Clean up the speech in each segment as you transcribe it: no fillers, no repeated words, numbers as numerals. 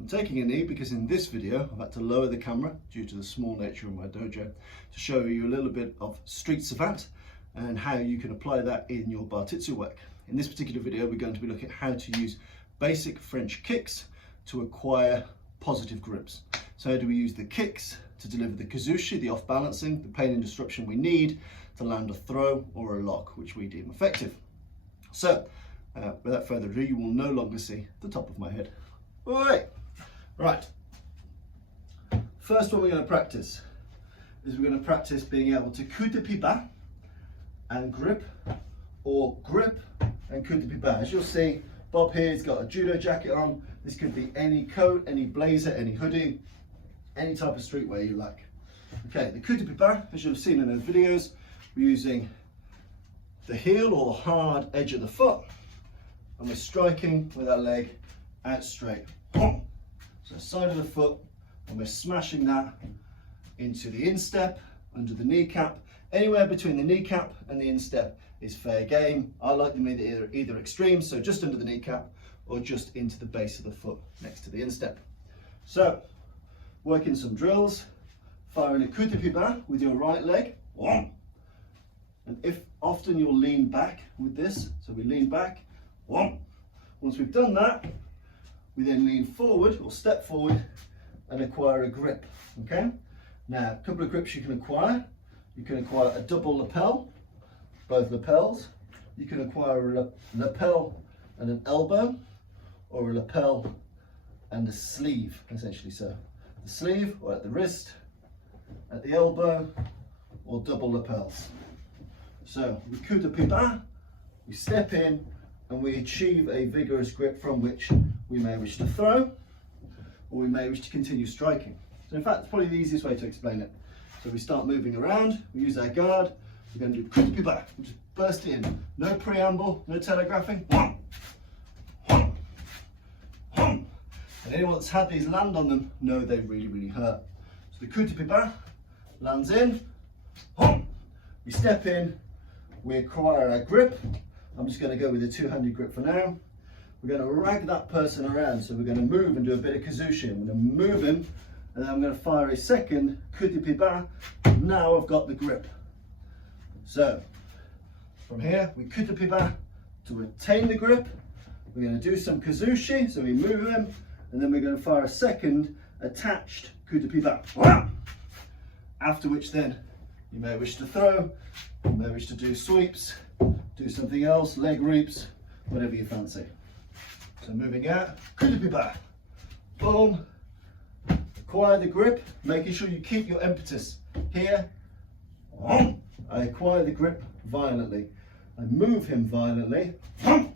I'm taking a knee because in this video I've had to lower the camera due to the small nature of my dojo to show you a little bit of street savate and how you can apply that in your Bartitsu work. In this particular video we're going to be looking at how to use basic French kicks to acquire positive grips. So how do we use the kicks to deliver the kazushi, the off balancing, the pain and disruption we need to land a throw or a lock which we deem effective. So without further ado, you will no longer see the top of my head. All right, first one we're going to practice is we're going to practice being able to coup de pied bas and grip, or grip and coup de pied bas. As you'll see, Bob here's got a judo jacket on. This could be any coat, any blazer, any hoodie, any type of streetwear you like. Okay, the coup de pied bas, as you've seen in those videos, we're using the heel or the hard edge of the foot, and we're striking with our leg out straight. So side of the foot, and we're smashing that into the instep, under the kneecap. Anywhere between the kneecap and the instep is fair game. I like them either extremes, so just under the kneecap or just into the base of the foot next to the instep. So, working some drills, firing a coup de pied bas with your right leg. And if often you'll lean back with this, so we lean back. Once we've done that, we then lean forward or step forward and acquire a grip. Okay. Now, a couple of grips you can acquire. You can acquire a double lapel, both lapels. You can acquire a lapel and an elbow, or a lapel and a sleeve, essentially. So the sleeve, or at the wrist, at the elbow, or double lapels. So we coup de pied bas, we step in, and we achieve a vigorous grip from which we may wish to throw, or we may wish to continue striking. So in fact, it's probably the easiest way to explain it. So we start moving around, we use our guard, we're going to do coup de pied bas, we just burst in, no preamble, no telegraphing. And anyone that's had these land on them know they really, really hurt. So the coup de pied bas lands in, we step in, we acquire our grip. I'm just going to go with a two-handed grip for now. We're going to rag that person around, so we're going to move and do a bit of kazushi. I'm going to move him, and then I'm going to fire a second coup de pied bas. Now I've got the grip. So from here, we coup de pied bas to retain the grip. We're going to do some kazushi, so we move him, and then we're going to fire a second attached coup de pied bas. After which then you may wish to throw, you may wish to do sweeps, do something else, leg reaps, whatever you fancy. So moving out, coup de pied bas, boom, acquire the grip, making sure you keep your impetus here. I acquire the grip violently, I move him violently, and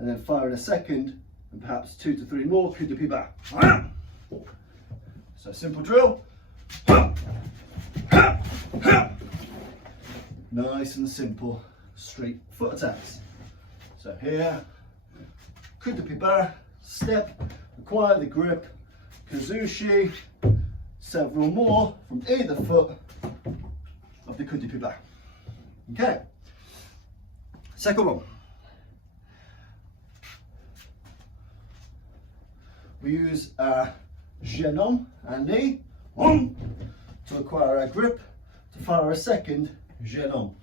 then fire in a second, and perhaps 2 to 3 more coup de pied bas. So simple drill. Nice and simple street foot attacks. So here, coup de pied bas, step, acquire the grip, kazushi, several more from either foot of the coup de pied bas. Okay, second one. We use our genom, our knee, to acquire our grip, to fire a second genom.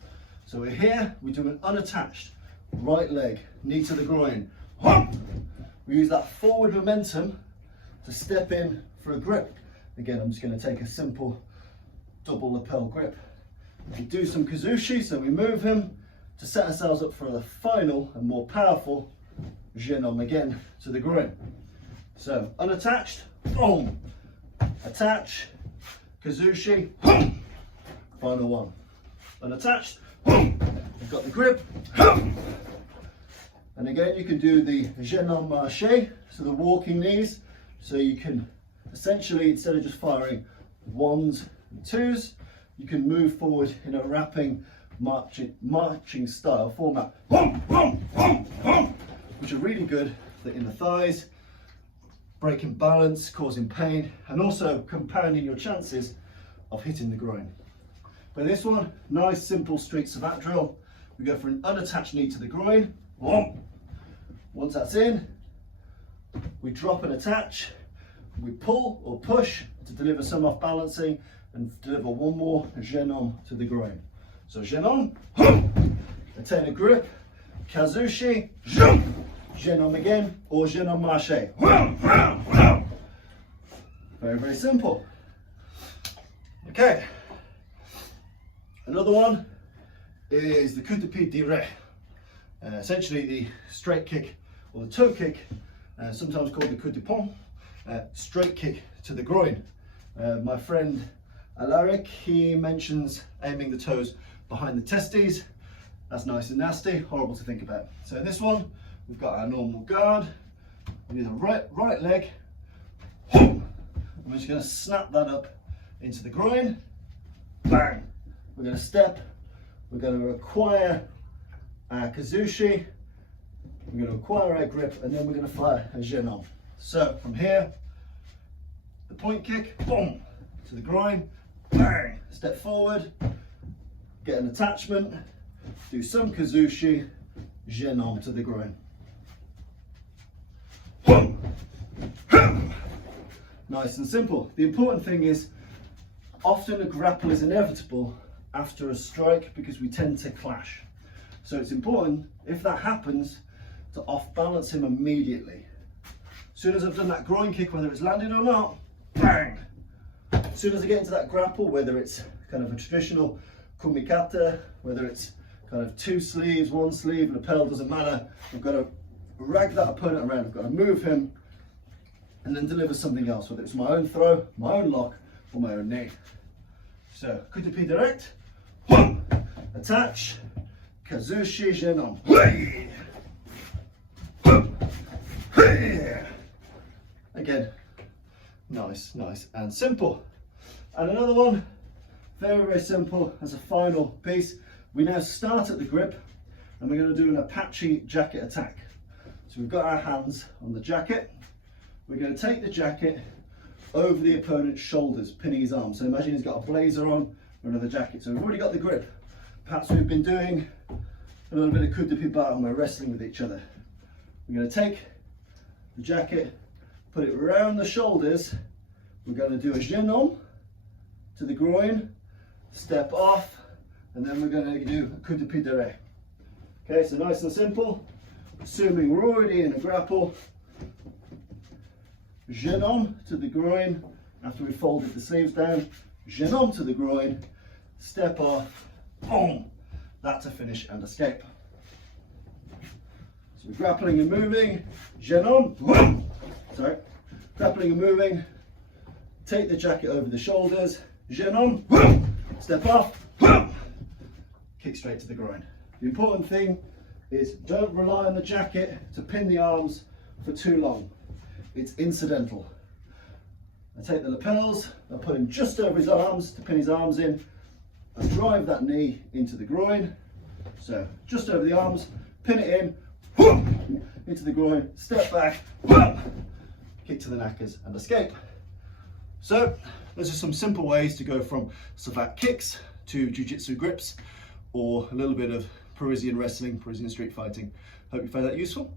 So we're here, we do an unattached right leg, knee to the groin. We use that forward momentum to step in for a grip. Again, I'm just going to take a simple double lapel grip. We do some kazushi, so we move him to set ourselves up for the final and more powerful genom again to the groin. So unattached, boom, attach, kazushi, final one. Unattached, we've got the grip, and again you can do the genom marché, so the walking knees, so you can essentially, instead of just firing ones and twos, you can move forward in a rapping marching style format, which are really good in the thighs, breaking balance, causing pain, and also compounding your chances of hitting the groin. But this one, nice simple street savate drill. We go for an unattached knee to the groin. Once that's in, we drop and attach, we pull or push to deliver some off balancing and deliver one more genom to the groin. So genom, attain a grip, kazushi, genom again, or genom marche. Very, very simple. Okay, another one is the coup de pied direct. Essentially the straight kick or the toe kick, sometimes called the coup de pont, straight kick to the groin. My friend Alaric, he mentions aiming the toes behind the testes. That's nice and nasty, horrible to think about. So in this one, we've got our normal guard. We do the right leg. I'm just going to snap that up into the groin. Bang! We're going to step. We're going to acquire our kazushi. We're going to acquire our grip, and then we're going to fire a genom. So from here, the point kick, boom, to the groin, bang, step forward, get an attachment, do some kazushi, genom to the groin. Nice and simple. The important thing is, often a grapple is inevitable after a strike because we tend to clash. So it's important, if that happens, to off balance him immediately. As soon as I've done that groin kick, whether it's landed or not, bang! As soon as I get into that grapple, whether it's kind of a traditional kumikata, whether it's kind of two sleeves, one sleeve, lapel, doesn't matter, I've got to rag that opponent around, I've got to move him and then deliver something else, whether it's my own throw, my own lock, or my own knee. So, coup de pied direct, attach, kazushi, genom. Again, nice and simple. And another one, very, very simple as a final piece. We now start at the grip and we're going to do an Apache jacket attack. So we've got our hands on the jacket. We're going to take the jacket over the opponent's shoulders, pinning his arm. So imagine he's got a blazer on or another jacket. So we've already got the grip. Perhaps we've been doing a little bit of coup de pied battle and we're wrestling with each other. We're going to take the jacket, put it around the shoulders. We're going to do a genom to the groin, step off, and then we're going to do a coup de pied direct. Okay, so nice and simple. Assuming we're already in a grapple, genom to the groin after we folded the sleeves down, genom to the groin, step off, boom, that's a finish and escape. So we're grappling and moving, genom, sorry, grappling and moving, take the jacket over the shoulders, genom, step off, kick straight to the groin. The important thing is don't rely on the jacket to pin the arms for too long. It's incidental. I take the lapels, I put him just over his arms to pin his arms in, and drive that knee into the groin. So just over the arms, pin it in, into the groin, step back, kick to the knackers and escape. So those are some simple ways to go from savate kicks to jiu-jitsu grips or a little bit of Parisian wrestling, Parisian street fighting. Hope you found that useful.